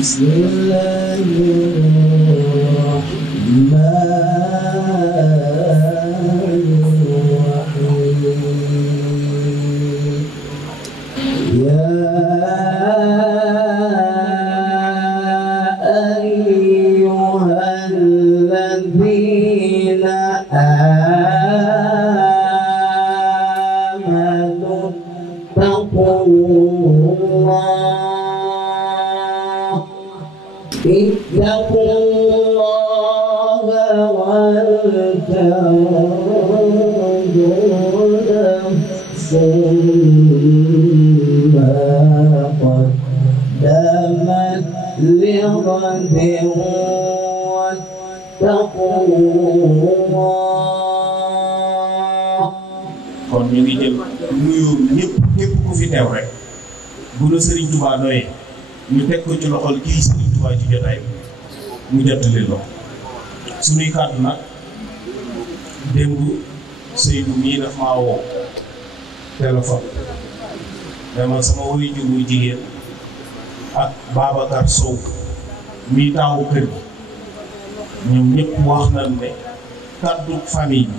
بسم الله الرحمن الرحيم يا أيها الذين آمنوا اتقوا الله ولتنظر نفس ما قدمت لغد واتقوا الله. kon ñu ngi jël nuyu ñëpp képp ku fi teew rek bu la Serigne Touba doyee ñu teg ko ci loxol kii Serigne Touba ci jotaay mu jottali lo suñuy kàddu nag démb Seydou mii daf maa woo téléphone dama sama waajur bu jigéen ak Babacar Sow mii taawu kër gi ñoom ñëpp wax nañ ne kàddu famille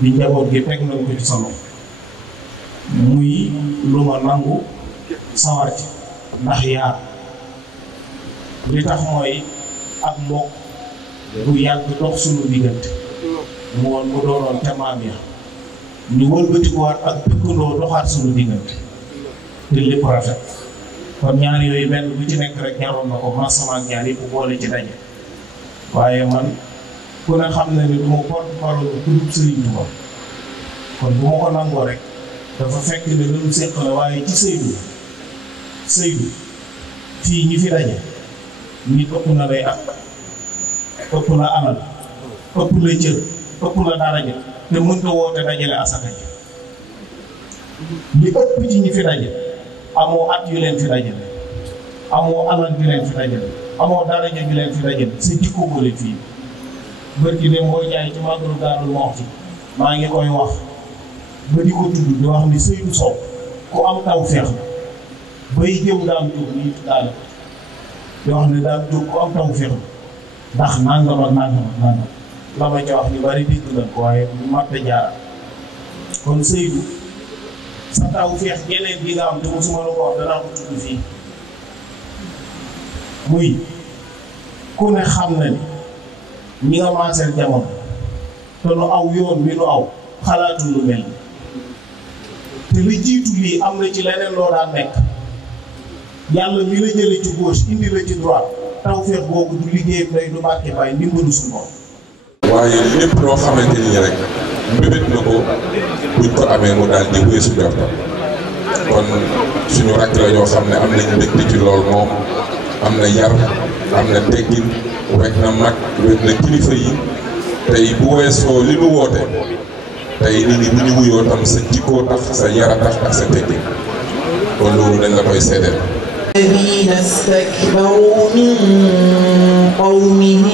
bi njaboot gi teg nañ ko ci sa loxo muy lu ma nangu sawar ci ndax yaar li tax mooy ak mbokk bu yàgg dox suñu diggante mu woon mu doonoon te maam ya ñu wëlbatikuwaat ak dëkkandoo doxaat suñu diggante te lépp rafet kon ñaar yooyu benn bu ci nekk rek jaroon na ko man sama ak ñaar yëpp boole ci daje waaye man ku ne xam na ni du ma porte-parole bu tudd Serigne Touba kon bu ma ko nangoo rek dafa fekk ne lu séq la waaye ci Seydou fii ñi fi daje nit ëpp na lay at ëpp la alal ëpp la cër ëpp la daraja te mënta woote dajale asaka ji li ëpp ci ñi fi daje amoo at yu leen fi dajale amoo alal yu leen fi dajale amoo daraja yu leen fi dajale sa jikko moo leen fii bërki dem boo jaay ci màggalu Daaru Muxti maa ngi koy wax ba di ko tudd di wax ni Seydou Sow ku am taw feex la bay jëm daam jóg nii daal di wax ne daam jóg ku am taw feex la ndax nangam ak nangam ak nangam la ma ca wax ñu bari dégg nañ ko waaye bu mat a jaar kon Seydou sa taw feex geneen gi nga am te mosuma la ko wax danaa ko tudd fii muy ku ne xam na ni ñi nga maaseel jamono te lu aw yoon wi lu aw xalaatul lu mel te li jiitu lii am na ci leneen loo daan nekk yàlla mi la jële ci gauche indi la ci droite tawfeex boobu du liggéey day du bàkke bàyyi ndimbalu suñu borom. waaye lépp loo xamante ni rek mbébét na ko buñ ko amee mu daal di weesu jortam kon suñu rakk la ñoo xam ne am nañ mbégte ci lool moom am na yar am na teggin wekk na mag wekk na kilifa yi tey bu weesoo li nu woote tey nit ñi bu ñu wuyoo tam sa jikkoo tax sa yara tax ak sa teggin kon loolu dañ la koy seedeel. الذين استكبروا من قومه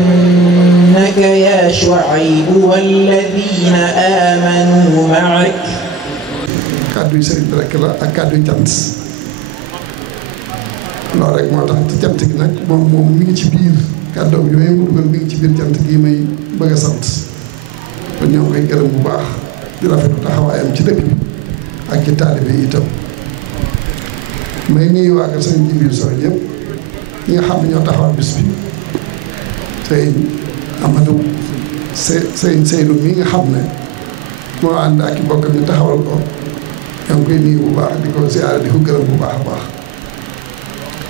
لنخرجنك يا شعيب والذين آمنوا معك. kàddu yi sëriñ bi rek la ak kàddu yi cant loolu rek moo tax ci cant gi nag moom mi ngi ci biir kàddoom yooyu mu dugal mi ngi ci biir cant gi may bëgg a sant kon ñoo ngi koy gërëm bu baax di rafetlu taxawaayam ci dëkk bi ak ci taalibe yi itam. may nuyu waa kër sëñ Jibril Sow yëpp ñi nga xam ne ñoo taxawal bis bi sëñ Amadou sëñ Seydou mi nga xam ne moo ànd ak i bokkam ñu taxawal ko ñoo ngi koy nuyu bu baax di ko ziyaare di ko gërëm bu baax a baax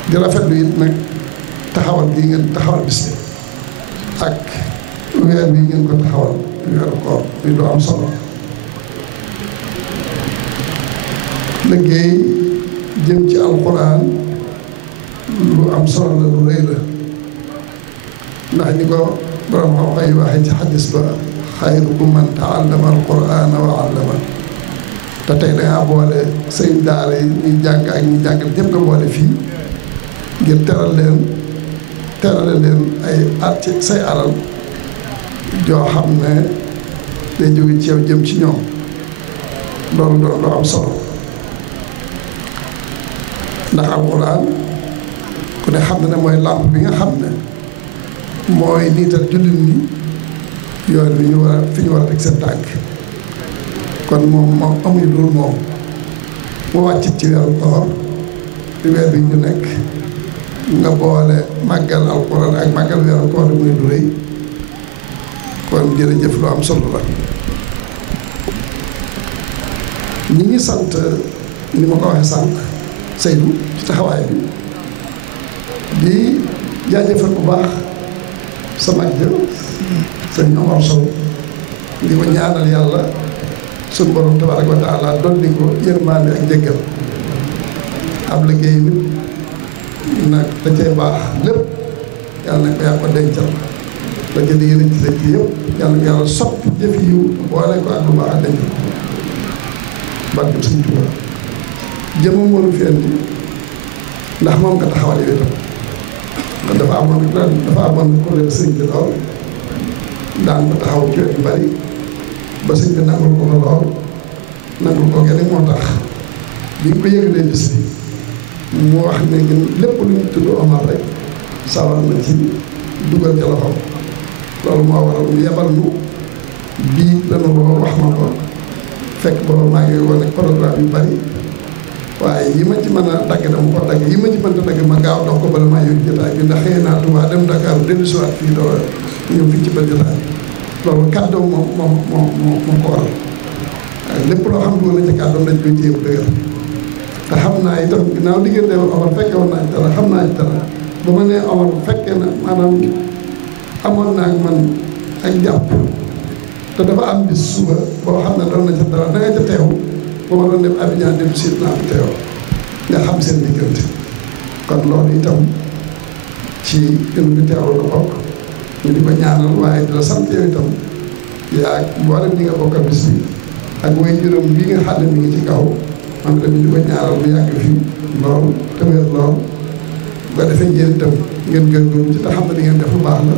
di rafetlu it nag taxawal gi ngeen taxawal bis bi ak weer bi ngeen ko taxawal weeru koor muy lu am solo liggéey jëm ci alxuraan lu am solo la lu rëy la ndax ni ko borom xam-xam yi waxee ci xadis ba xayrukum man taallama alqurana wa allama te tey dangaa boole sëñ daara yi ñuy jàng ak ñi jàng ñëpp nga boole fii ngir terale leen ay at ci say alal joo xam ne day jóge ci yow jëm ci ñoom loolu doon lu am solo ndax alxuraan ku ne xam ne mooy làmp bi nga xam ne mooy niital jullit ñi yoon bi ñu war a fi ñu war a teg seen tànk kon moom amuñu loolu moom mu wàccit ci weeru koor di weer bi ñu nekk nga boole màggal alxuraan ak màggal weeru koor di muy du rëy kon jërëjëf lu am solo la. ñi ngi sant ni ma ko waxee sànq Seydou ci taxawaay bi di jaajëfal bu baax sa mag jë sëñ Omar Sow di ko ñaanal yàlla suñu borom tabaaraka wa taala dolli ko yërmande ak njëggal ab liggéey bi nag da cay baax lépp yàlla na ko yaa ko dencal da ca digg ci la ci yëpp yàlla na yàlla soppi jëf yiw boole ko ak lu baax a dencal barke Sëñ Tuubaa jëmam moo fi indi ndax moom nga taxawal yow itam kon dafa amoon kuréel sëñ bi lool daan ba taxaw ci wet yu bari ba sëñ bi nangul ko lool nangul ko gën moo tax bi nga ko yëgalee bis bi mu wax ne lépp lu ñu tudd Omar rek sawar na ci dugal ca loxoom loolu moo waral mu yebal nu bii dana ko wax ma ko fekk booba maa ngi woon ak programme yu bari waaye yi ma ci mën a dagg dama ko dagg yi ma ci mën a dagg ma gaaw dox ko bala maa yóbbu jotaay bi ndax xëy naa Tuubaa dem Dakar dellu si waat fii doo ñëw fii ci ba jotaay loolu kàddoom moom ko waral waaye lépp loo xam ne ci kàddoom dañ koy téye bu dëgër te xam naa itam ginnaaw diggante Omar fekke woon naa ci dara xam naa ci dara ba ma nee Omar bu fekkee na maanaam amoon naa ak man ak jàpp te dafa am bis suba boo xam ne doon na ca dara da nga ca teew ba ma doon dem Abidjan dem siit naa fi teew nga xam seen diggante kon loolu itam ci gënu bi teewlu la bokk ñu di ko ñaanal waaye di la sant yow itam yaa mboolem ñi nga bokkal bis bi ak way juróom bii nga xam ne mi ngi ci kaw man tamit di ko ñaanal bu yàgg fi lool te wér lool bu ko defee ngeen itam ngeen gën ci te xam ne di ngeen def lu baax la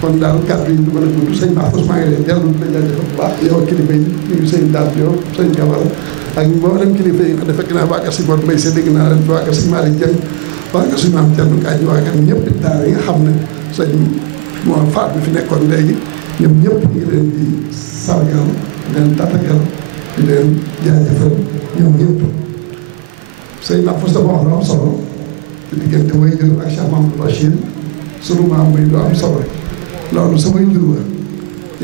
kon daal kàddu yi du mën a gudd sëñ Mahfouz maa ngi leen dellu di la jaajëfal bu baax yow kilifa yi ñu ngi sëñ Daal yow sëñ Camara ak mboolem kilifa yi nga def fekk naa waa kër si Mor Mbaye Sy dégg naa leen waa kër si Malick Dieng waa kër si maam Thierno Kañ waa kër ñëpp daal yi nga xam ne sëñ moo faat bi fi nekkoon léegi ñoom ñëpp ñu ngi leen di sargal leen tatagal di leen jaajëfal ñoom ñëpp sëñ Mahfouz dafa wax lu am solo ci diggante way jur ak Cheikh Mamadou Bachir sunu maam muy lu am solo loolu samay jur la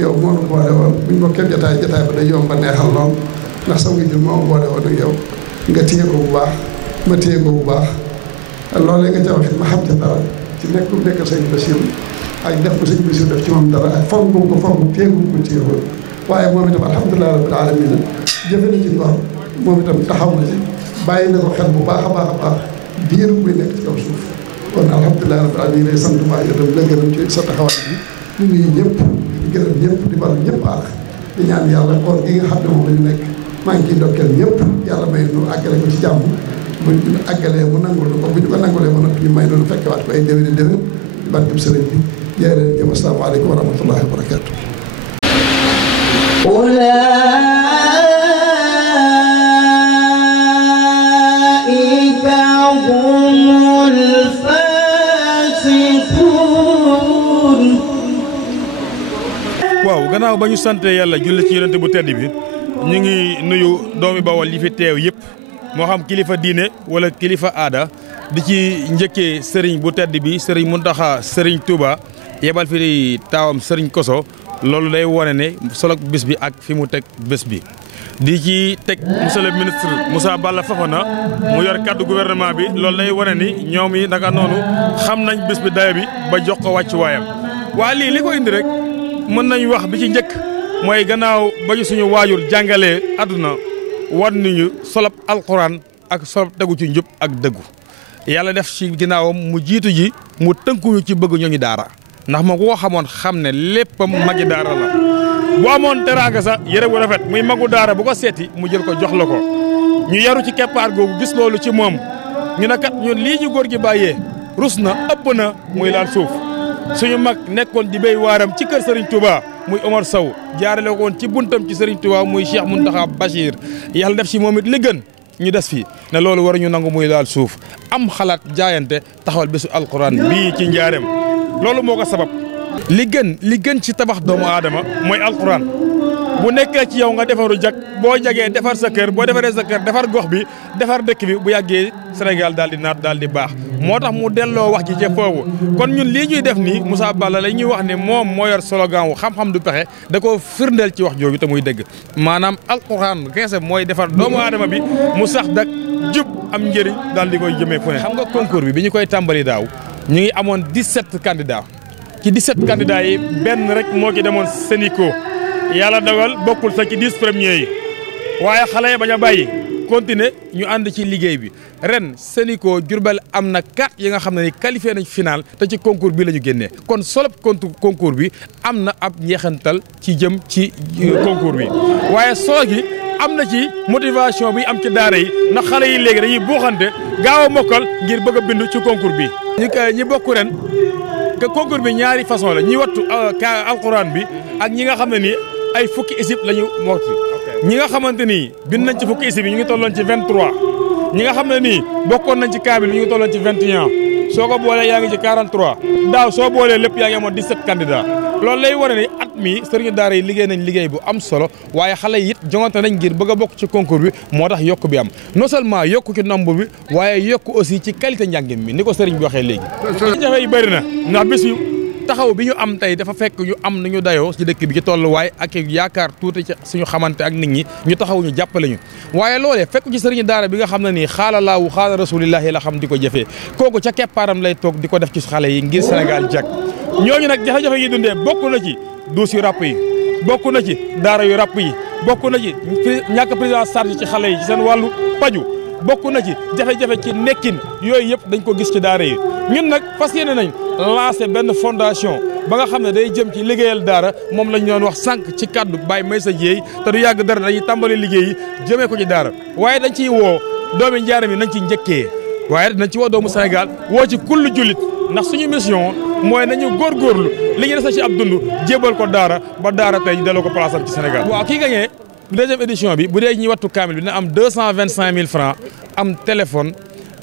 yow moo nu boole woon bu ñu bokkee jotaay ba day yomb ba neexal lool ndax samay jur moo boole woon ak yow nga téye ko bu baax ma téye ko bu baax loolee nga ca wax ma xam ca dara ci nekk sëñ Bachir ak def ko sëñ Bachir def ci moom dara ak fonk ko fonk téye ko téye ko waaye moom itam alhamdulilah rabbil alamin jëfe na ci ngor moom itam taxaw na ci bàyyi na ko xel bu baax a baax a baax diir buy nekk ci kaw suuf kon alhamdulilah rabbil alamin lay sant baax yow tam la gërëm ci sa taxawaay bi ñu ngi ñëpp di gërëm ñëpp di balu ñëpp aax di ñaan yàlla koor gi nga xam ne moom la ñu nekk maa ngi ciy ndokkeel ñëpp yàlla may nu àggale ko ci jàmm bu ñu àggalee mu nangul ko bu ñu ko nangulee ba noppi ñu may doon fekkewaat ko ay déwéni déwén di barkeb sëriñ bi jaay leen jëm asalaamaaleykum wa rahmatullahi wa barakaatu. waaw gannaaw ba ñu sante yàlla julli ci yonente bu tedd bi ñu ngi nuyu doomi Bawol yi fi teew yëpp moo xam kilifa diine wala kilifa aada di ci njëkkee sëriñ bu tedd bi sëriñ Muntaxa sëriñ Touba yebal fi taawam sëriñ Koso loolu day wone ne solo bés bi ak fi mu teg bés bi. di ci teg monsieur le ministre Moussa Balla Fofana mu yor kaddu gouvernement bi loolu day wane ni ñoom yi naka noonu xam nañ bés bi dayo bi ba jox ko wàccuwaayam waa lii li ko indi rek mën nañu wax bi ci njëkk mooy gannaaw ba ñu suñu waajur jàngalee àdduna war nañu solop alxuraan ak solop tegu ci njub ak dëggu yàlla def ci ginnaawam mu jiitu ji mu tënkuñu ci bëgg ñooñu daara ndax moo ko xamoon xam ne léppam magi daara la bu amoon teraanga sax yére bu rafet muy magu daara bu ko seeti mu jël ko jox la ko ñu yaru ci keppaar googu gis loolu ci moom ñu ne kat ñun lii ñu góor gi bàyyee rus na ëpp na muy laal suuf suñu mag nekkoon di béy waaram ci kër Serigne Touba muy Omar Sow jaarale ko woon ci buntam ci Serigne Touba muy Cheikh Mountakha Bachir yàlla def ci moom it li gën ñu des fii ne loolu waruñu nangu muy laal suuf am xalaat jaayante taxawal bésu alquran bii ci njaareem loolu moo ko sabab. li gën ci tabax doomu aadama mooy alquran bu nekkee ci yow nga defaru jag boo jagee defar sa kër boo defaree sa kër defar gox bi defar dëkk bi bu yàggee Sénégal daal di naat daal di baax moo tax mu delloo wax ji ca foofu kon ñun lii ñuy def nii Moussa Balla la ñuy wax ne moom moo yor slogan wu xam-xam du pexe da koo firndeel ci wax jooju te muy dëgg maanaam alquran keese mooy defar doomu aadama bi mu sax dak jub am njëriñ daal di koy jëmee fu ne. xam nga concours bi ñu koy tàmbali daaw ñu ngi amoon 17 candidats ci 17 candidats yi benn rek moo ci demoon Sénico yàlla dogal bokkul sax ci 10 premiers yi waaye xale yi bañ a bàyyi continuer ñu ànd ci liggéey bi ren Sénico Diourbel am na 4 yi nga xam ne ni qualifié nañ final te ci concours bi la ñu génnee kon solo concours bi am na ab njeexantal ci jëm ci concours bi waaye solo gi am na ci motivation bi am ci daara yi ndax xale yi léegi dañuy buuxante gaaw a mokkal ngir bëgg a bindu ci concours bi. ñi bokk ren que concours bi ñaari façon la ñi wattu alquran bi ak ñi nga xam ne nii ay fukki isib la ñu motti ñi nga xamante ni bind nañ ci fukki isib yi ñu ngi tolloon ci 23 ñi nga xam ne nii bokkoon nañ ci kaamil ñu ngi tolloon ci 21 soo ko boolee yaa ngi ci 43 daaw soo boolee lépp yaa ngi amoon 17 candidats loolu lay wane ni at mi sëriñu daara yi liggéey nañ liggéey bu am solo waaye xale yi it jongante nañ ngir bëgg a bokk ci concours bi moo tax yokk bi am non seulement yokk ci nombre bi waaye yokk aussi ci qualité njàngin mi ni ko sëriñ bi waxee léegi. jafe yi bëri na ndax bés yu taxaw bi ñu am tey dafa fekk ñu am nu ñu dayoo ci dëkk bi ci tolluwaay ak yaakaar tuuti ci suñu xamante ak nit ñi ñu taxaw ñu jàppale ñu waaye loolee fekk ci sëriñu daara bi nga xam ne nii xaala laahu xaala rasulillahi la xam di ko jëfee kooku ca keppaaram lay toog di ko def ci xale yi ngir Sénégal jag ñooñu nag jafe-jafe yi dundee bokk na ci duus yu ràpp yi bokk na ci daara yu ràpp yi bokk na ci ñàkk prise en charge ci xale yi ci seen wàllu paju bokk na ci jafe-jafe ci nekkin yooyu yëpp dañ ko gis ci daara yi ñun nag fas yéene nañ lancé benn fondation ba nga xam ne day jëm ci liggéeyal daara moom lañ doon wax sànq ci kaddu Baye Maysa Dieye te du yàgg dara dañuy tàmbali liggéey yi jëmee ko ci daara waaye dañ ciy woo doomi njaaram yi nañ ci njëkkee waaye dañ ci woo doomu Sénégal woo ci kullu jullit ndax suñu mission mooy nañu góorgóorlu li ñu des ci ab dund jébal ko daara ba daara tey ñu delloo ko place am ci Sénégal. waaw kii gagné deuxième édition bi bu dee ñi wattu kaamil bi dina am 225 000 francs am téléphone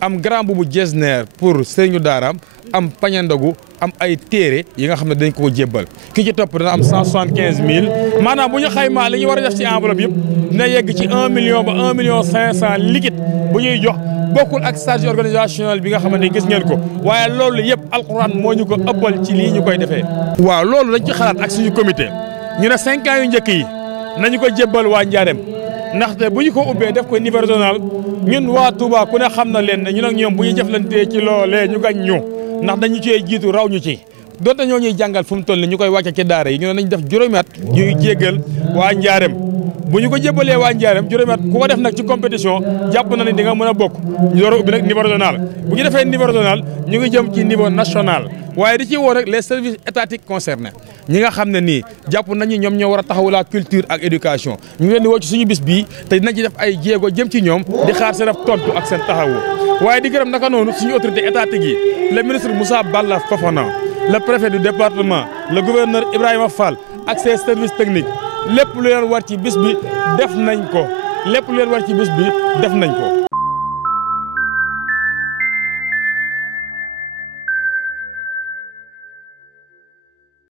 am grand boubou jesner pour sëriñu daaraam am pañe ndogu am ay téere yi nga xam ne dañ ko jébbal ki ci topp dana am 175 000 maanaam bu ñu xaymaa li ñu war a def ci enveloppe yëpp dina yegg ci 1 million ba 1 million 500 liquide bu ñuy jox bokkul ak charge organisationnelle bi nga xamante ne gis ngeen ko waaye loolu yëpp alxuraan moo ñu ko ëppal ci lii ñu koy defee. waaw loolu dañ ci xalaat ak suñu comité ñu ne 5 ans yu njëkk yi nañu ko jébbal waa Njaareem ndaxte bu ñu ko ubbee def ko niveau régional ñun waa Touba ku ne xam na leen ne ñun ak ñoom bu ñu jëflantee ci loolee ñu gañ ñu ndax dañu cee jiitu raw ñu ci donte ñoo ñuy jàngal fu mu toll ni ñu koy wàcce ci daara yi ñu ne nañ def juróomi at ñuy jéggal waa Njaareem bu ñu ko jébbalee waa Njaareem juróomi at ku ko def nag ci compétition jàpp na ne di nga mën a bokk ñu door a ubbi nag niveau régional bu ñu defee niveau régional ñu ngi jëm ci niveau national waaye di ci woo rek les services étatiques concernés ñi nga xam ne nii jàpp nañu ñoom ñoo war a taxawu la culture ak éducation ñu ngi leen di woo ci suñu bis bii te dinañ ci def ay jéego jëm ci ñoom di xaar seen tontu ak seen taxawu waaye di gërëm naka noonu suñu autorité étatique yi le ministre Moussa Balla Fofana le préfet du département le gouverneur Ibrahima Fall ak ses services techniques lépp lu leen war ci bis bi def nañ ko lépp lu leen war ci bis bi def nañ ko